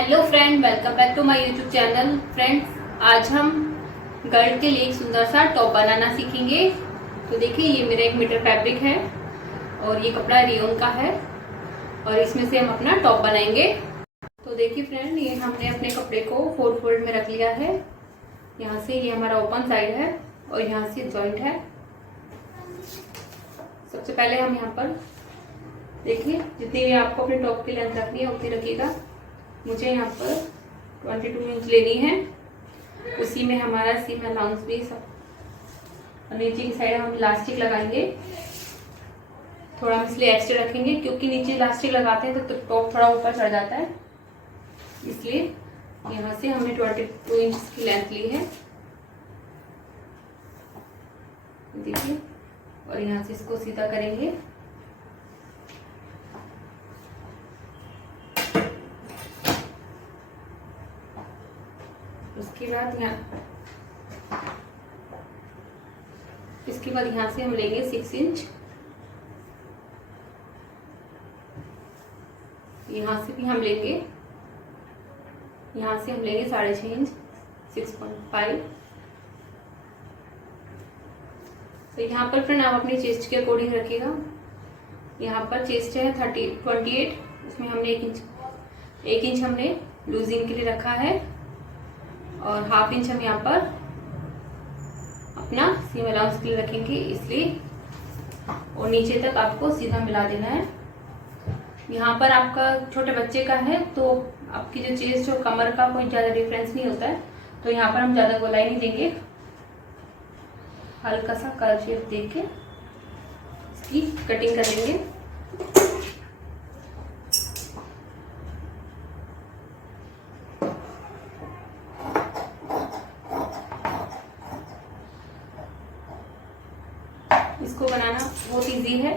Hello friend, welcome back to my YouTube channel. Friends, आज हम girl के लिए एक सुंदर सा टॉप बनाना सीखेंगे। तो देखिए, ये मेरा 1 मीटर फैब्रिक है और ये कपड़ा रियोन का है और इसमें से हम अपना टॉप बनाएंगे। तो देखिए फ्रेंड, ये हमने अपने कपड़े को 4 फोल्ड में रख लिया है। यहाँ से ये हमारा ओपन साइड है और यहाँ से जॉइंट है। सबसे पहले हम यहाँ पर देखिए, जितनी भी आपको अपने टॉप की लेंथ रखनी है उतनी रखिएगा। मुझे यहाँ पर 22 इंच लेनी है। उसी में हमारा सीम अलाउंस भी सब, और नीचे की साइड हम इलास्टिक लगाएंगे। थोड़ा हम इसलिए एक्स्ट्रा रखेंगे क्योंकि नीचे इलास्टिक लगाते हैं तो टॉप थोड़ा ऊपर चढ़ जाता है, इसलिए यहाँ से हमने 22 इंच की लेंथ ली है। देखिए, और यहाँ से इसको सीधा करेंगे। उसके बाद यहाँ से हम लेंगे 6 इंच। यहाँ से भी हम लेंगे, यहाँ से हम लेंगे 6.5 इंच, 6.5। तो यहाँ पर फ्रेंड आप अपनी चेस्ट के अकॉर्डिंग रखिएगा। यहाँ पर चेस्ट है 28, उसमें हमने 1 इंच हमने लूजिंग के लिए रखा है और 1/2 इंच हम यहाँ पर अपना सीम अलाउंस के लिए रखेंगे, इसलिए। और नीचे तक आपको सीधा मिला देना है। यहाँ पर आपका छोटे बच्चे का है तो आपकी जो चेस्ट और कमर का कोई ज़्यादा डिफरेंस नहीं होता है, तो यहाँ पर हम ज़्यादा गोलाई नहीं देंगे। हल्का सा कर्व शेप देख के इसकी कटिंग कर लेंगे। इसको बनाना बहुत इजी है।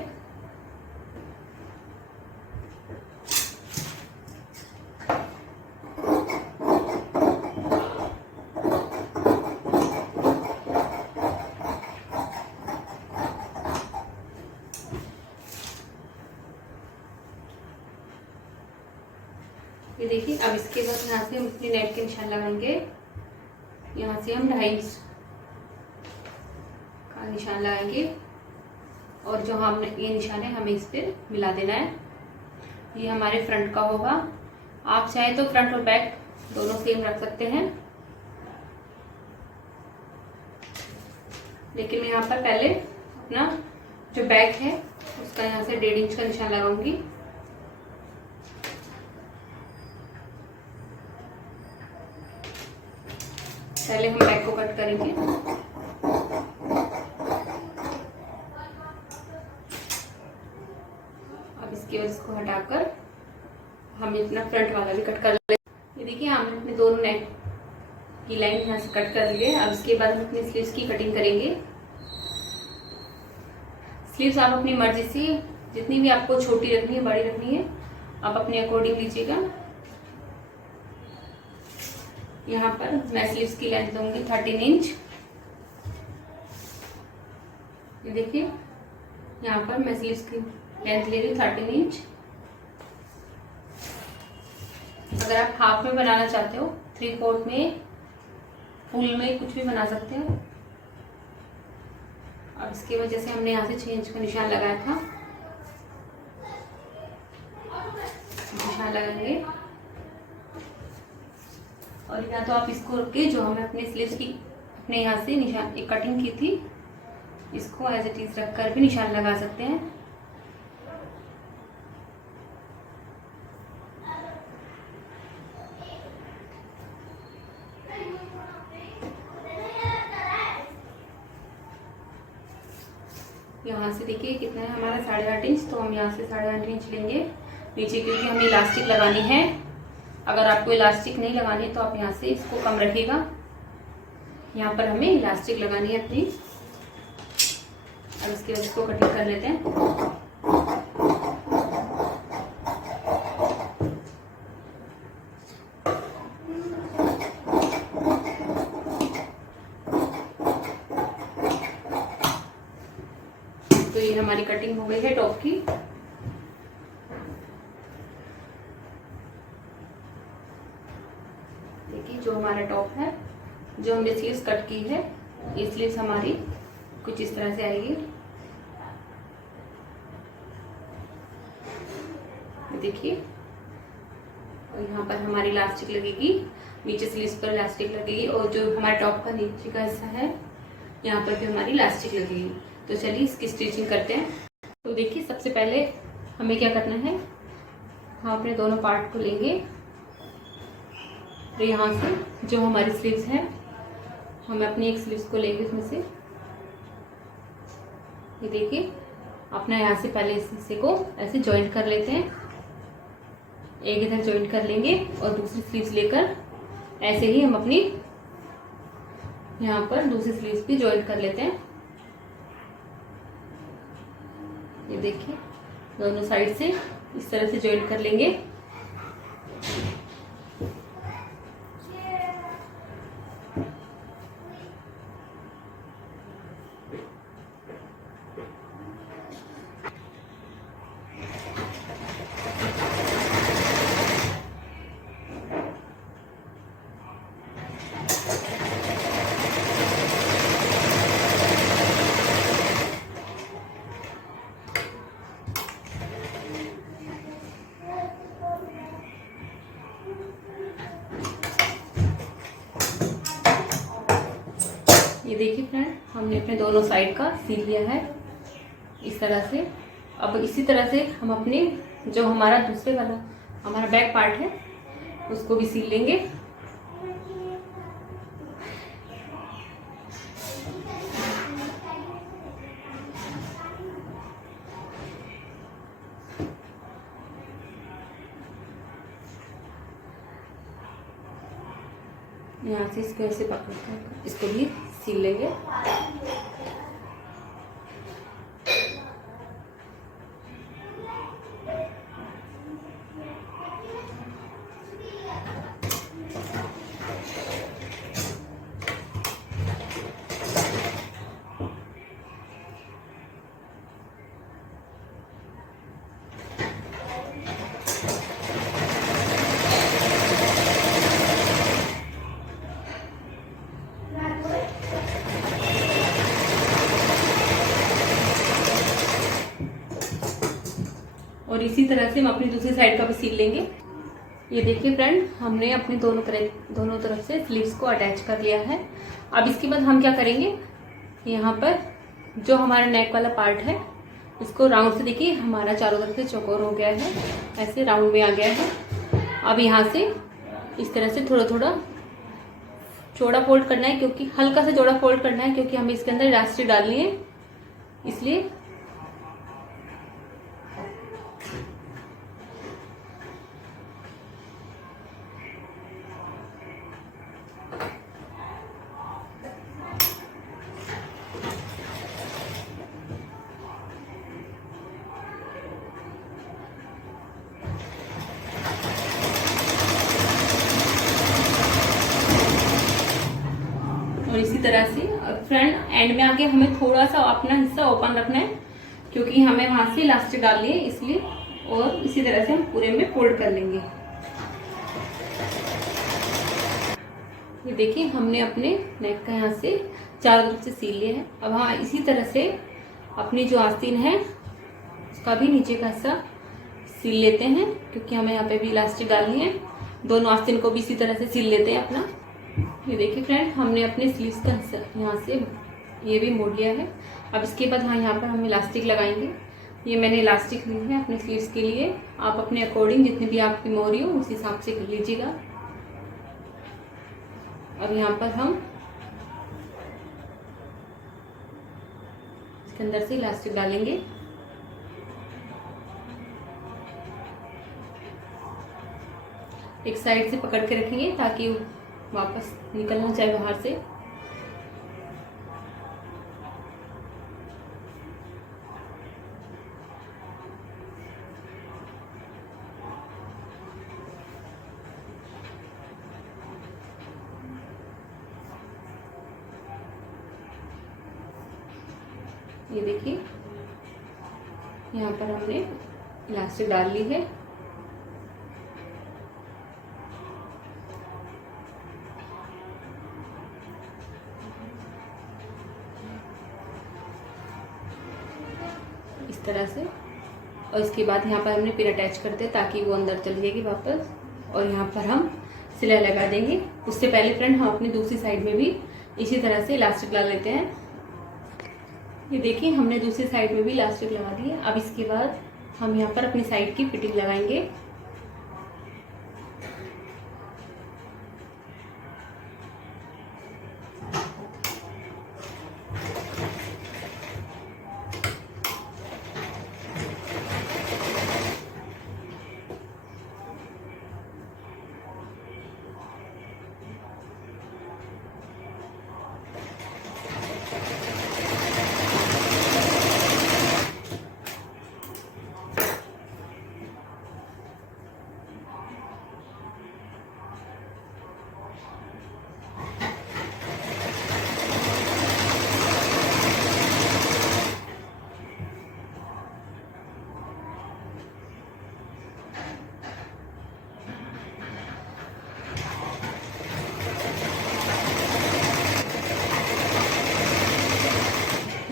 ये देखिए, अब इसके बाद यहाँ से हम अपनी नेट के निशान लगाएंगे। यहाँ से हम 2.5 इंच का निशान लगाएंगे और जो हमने ये निशान है हमें इस पर मिला देना है। ये हमारे फ्रंट का होगा। आप चाहे तो फ्रंट और बैक दोनों सेम रख सकते हैं, लेकिन मैं यहाँ पर पहले अपना जो बैक है उसका यहाँ से 1.5 इंच का निशान लगाऊंगी। पहले हम बैक को कट करेंगे। अब इसके बाद इसको हटाकर हम अपना फ्रंट वाला भी कट कर लेंगे। ये देखिए, हमने अपने दोनों नेक की लाइन यहाँ से कट कर ली है। अब इसके बाद हम अपनी स्लीव्स की कटिंग करेंगे। स्लीव्स आप अपनी मर्जी से जितनी भी आपको छोटी रखनी है, बड़ी रखनी है, आप अपने अकॉर्डिंग लीजिएगा। यहाँ पर मैं स्लीव्स की लेंथ दूंगी 13 इंच। ये देखिए, यहाँ पर मैं स्लीव्स की लेंथ ले रही हूँ 13 इंच। अगर आप हाफ में बनाना चाहते हो, 3/4 में, फुल में, कुछ भी बना सकते हो। अब इसकी वजह से हमने यहाँ से 6 इंच का निशान लगाया था, निशान लगाएंगे। और या तो आप इसको रख के, जो हमें अपने स्लीव्स की अपने यहाँ से निशान एक कटिंग की थी, इसको एज इट इज रख कर भी निशान लगा सकते हैं। यहाँ से देखिए कितना है हमारा 8.5 इंच, तो हम यहाँ से 8.5 इंच लेंगे नीचे, क्योंकि हमें इलास्टिक लगानी है। अगर आपको इलास्टिक नहीं लगानी है तो आप यहाँ से इसको कम रखिएगा। यहाँ पर हमें इलास्टिक लगानी है अपनी। अब इसके बाद इसको कटिंग कर लेते हैं। तो ये हमारी कटिंग हो गई है टॉप की। जो हमारा टॉप है, जो हमने स्लीव्स कट की है, ये स्लीव्स हमारी कुछ इस तरह से आएगी। देखिए, और यहाँ पर हमारी इलास्टिक लगेगी, नीचे स्लीव्स पर इलास्टिक लगेगी, और जो हमारे टॉप का नीचे का हिस्सा है यहाँ पर भी हमारी इलास्टिक लगेगी। तो चलिए इसकी स्टिचिंग करते हैं। तो देखिए, सबसे पहले हमें क्या करना है, हम अपने दोनों पार्ट को लेंगे। तो यहाँ से जो हमारी स्लीव्स है, हम अपनी एक स्लीव्स को लेंगे उसमें से। ये देखिए, अपना यहाँ से पहले इस हिस्से को ऐसे जॉइंट कर लेते हैं, एक इधर जॉइंट कर लेंगे और दूसरी स्लीव्स लेकर ऐसे ही हम अपनी यहाँ पर दूसरी स्लीव्स भी जॉइंट कर लेते हैं। ये देखिए, दोनों साइड से इस तरह से जॉइंट कर लेंगे। ये देखिए फ्रेंड, हमने अपने दोनों साइड का सील लिया है इस तरह से। अब इसी तरह से हम अपने जो हमारा दूसरे वाला हमारा बैक पार्ट है उसको भी सील लेंगे। यहाँ से इसको ऐसे पकड़कर इसको भी सील लेंगे। और इसी तरह से हम अपनी दूसरी साइड का भी सील लेंगे। ये देखिए फ्रेंड, हमने अपनी दोनों तरफ से स्लीव्स को अटैच कर लिया है। अब इसके बाद हम क्या करेंगे, यहाँ पर जो हमारा नेक वाला पार्ट है इसको राउंड से, देखिए हमारा चारों तरफ से चौकोर हो गया है, ऐसे राउंड में आ गया है। अब यहाँ से इस तरह से थोड़ा थोड़ा चौड़ा फोल्ड करना है, क्योंकि हल्का से चौड़ा फोल्ड करना है, क्योंकि हमें इसके अंदर इलास्टिक डालनी है, इसलिए। और इसी तरह से फ्रंट एंड में आके हमें थोड़ा सा अपना हिस्सा ओपन रखना है, क्योंकि हमें वहां से इलास्टिक डालनी है, इसलिए। और इसी तरह से हम पूरे में फोल्ड कर लेंगे। ये देखिए, हमने अपने नेक का यहाँ से चारों तरफ से सील लिया है। अब हाँ, इसी तरह से अपनी जो आस्तीन है उसका भी नीचे का हिस्सा सील लेते हैं, क्योंकि हमें यहाँ पे भी इलास्टिक डालनी है। दोनों आस्तीन को भी इसी तरह से सील लेते हैं अपना। ये देखिए फ्रेंड, हमने अपने स्लीव्स का हिस्सा यहाँ से ये भी मोड़ लिया है। अब इसके बाद हाँ, यहाँ पर हम इलास्टिक लगाएंगे। ये मैंने इलास्टिक ली है अपने स्लीव्स के लिए, आप अपने अकॉर्डिंग जितनी भी आपकी मोरी हो उस हिसाब से कर लीजिएगा। अब यहाँ पर हम इसके अंदर से इलास्टिक डालेंगे। एक साइड से पकड़ के रखेंगे ताकि वापस निकलना चाहे बाहर से। ये देखिए, यहाँ पर हमने इलास्टिक डाल ली है। इस तरह से। और इसके बाद यहाँ पर हमने पिन अटैच करते हैं ताकि वो अंदर चली जाएगी वापस। और यहाँ पर हम सिलाई लगा देंगे। उससे पहले फ्रेंड हम अपनी दूसरी साइड में भी इसी तरह से इलास्टिक लगा लेते हैं। ये देखिए हमने दूसरी साइड में भी इलास्टिक लगा दी है। अब इसके बाद हम यहाँ पर अपनी साइड की फिटिंग लगाएंगे।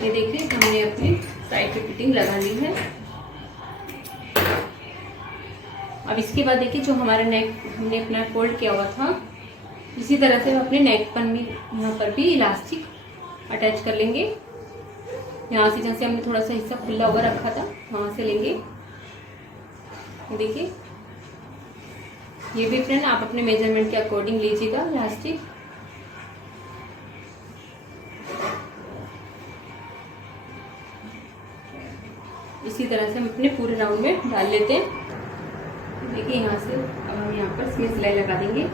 ये देखिए हमने अपनी साइड की फिटिंग लगा ली है। अब इसके बाद देखिए जो हमारा नेक हमने अपना फोल्ड किया हुआ था, इसी तरह से हम अपने नेक पर भी यहाँ पर भी इलास्टिक अटैच कर लेंगे। यहाँ से जैसे हमने थोड़ा सा हिस्सा खुला हुआ रखा था वहाँ से लेंगे। देखिए ये भी फ्रेंड आप अपने मेजरमेंट के अकॉर्डिंग लीजिएगा इलास्टिक। इसी तरह से हम अपने पूरे राउंड में डाल लेते हैं। देखिए यहाँ से अब हम यहाँ पर सीधी सिलाई लगा देंगे।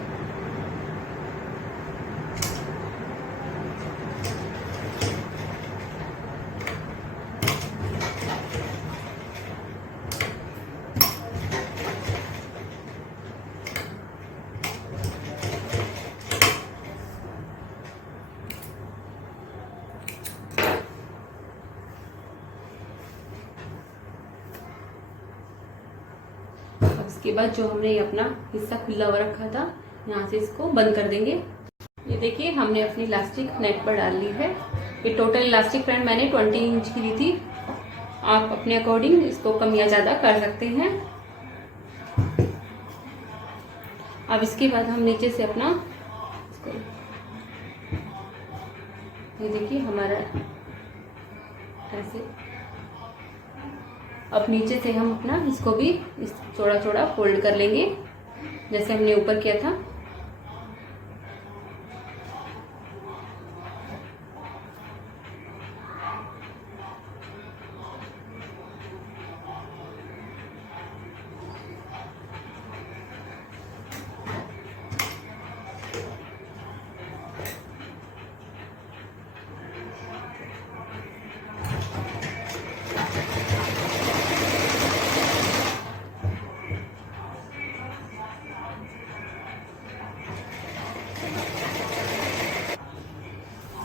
इसके बाद जो हमने ये अपना हिस्सा खुला हुआ रखा था यहाँ से इसको बंद कर देंगे। ये देखिए हमने अपनी इलास्टिक नेक पर डाल ली है। ये टोटल इलास्टिक फ्रेंड मैंने 20 इंच की ली थी। आप अपने अकॉर्डिंग इसको कम या ज़्यादा कर सकते हैं। अब इसके बाद हम नीचे से अपना ये देखिए हमारा ऐसे अब नीचे से हम अपना इसको भी इस थोड़ा थोड़ा फोल्ड कर लेंगे जैसे हमने ऊपर किया था।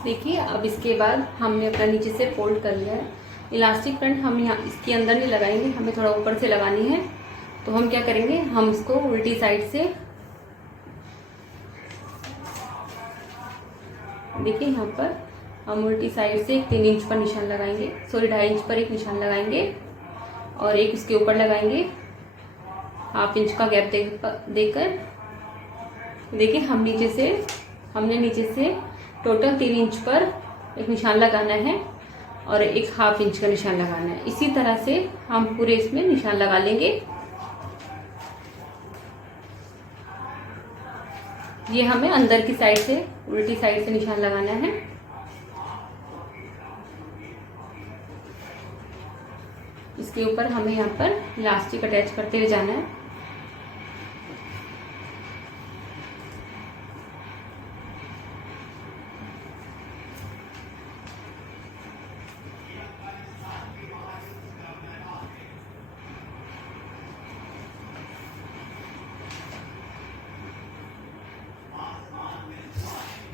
देखिए अब इसके बाद हमने अपना नीचे से फोल्ड कर लिया है। इलास्टिक फ्रंट हम यहाँ इसके अंदर नहीं लगाएंगे, हमें थोड़ा ऊपर से लगानी है। तो हम क्या करेंगे, हम इसको उल्टी साइड से देखिए यहाँ पर हम उल्टी साइड से 3 इंच पर निशान लगाएंगे, सॉरी 2.5 इंच पर एक निशान लगाएंगे और एक उसके ऊपर लगाएंगे 1/2 इंच का गैप देकर। देखिए हमने नीचे से टोटल 3 इंच पर एक निशान लगाना है और एक 1/2 इंच का निशान लगाना है। इसी तरह से हम पूरे इसमें निशान लगा लेंगे। ये हमें अंदर की साइड से उल्टी साइड से निशान लगाना है। इसके ऊपर हमें यहाँ पर इलास्टिक अटैच करते हुए जाना है।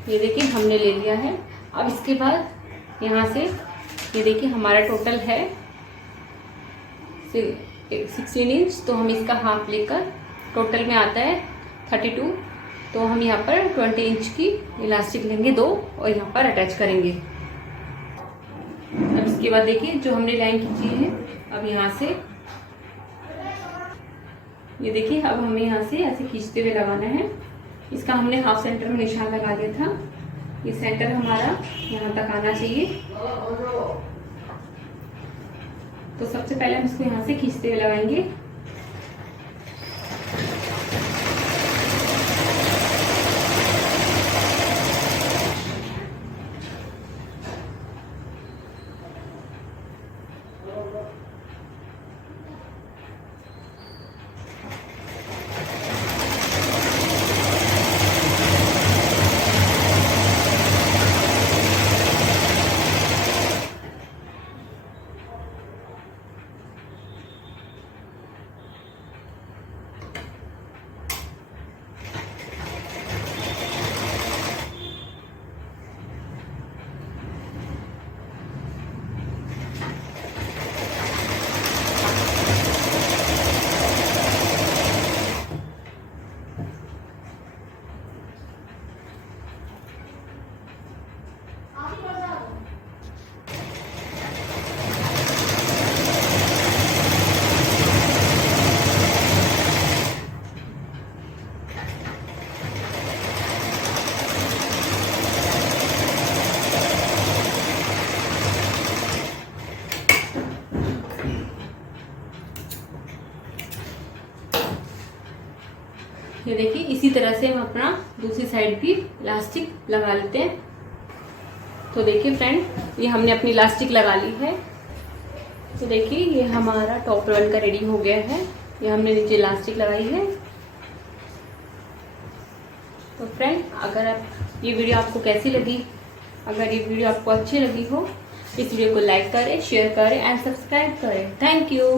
ये देखिए हमने ले लिया है। अब इसके बाद यहाँ से ये देखिए हमारा टोटल है 16 इंच, तो हम इसका हाफ लेकर टोटल में आता है 32। तो हम यहाँ पर 20 इंच की इलास्टिक लेंगे 2 और यहाँ पर अटैच करेंगे। अब इसके बाद देखिए जो हमने लाइन खींची है अब यहाँ से ये देखिए, अब हमें यहाँ से ऐसे खींचते हुए लगाना है। इसका हमने हाफ सेंटर में निशान लगा दिया था। ये सेंटर हमारा यहाँ तक आना चाहिए। तो सबसे पहले हम इसको यहाँ से खींचते हुए लगाएंगे। ये देखिए, इसी तरह से हम अपना दूसरी साइड भी इलास्टिक लगा लेते हैं। तो देखिए फ्रेंड, ये हमने अपनी इलास्टिक लगा ली है। तो देखिए, ये हमारा टॉप रन का रेडी हो गया है। ये हमने नीचे इलास्टिक लगाई है। तो फ्रेंड, अगर ये वीडियो आपको कैसी लगी, अगर ये वीडियो आपको अच्छी लगी हो, इस वीडियो को लाइक करें, शेयर करें एंड सब्सक्राइब करें। Thank you.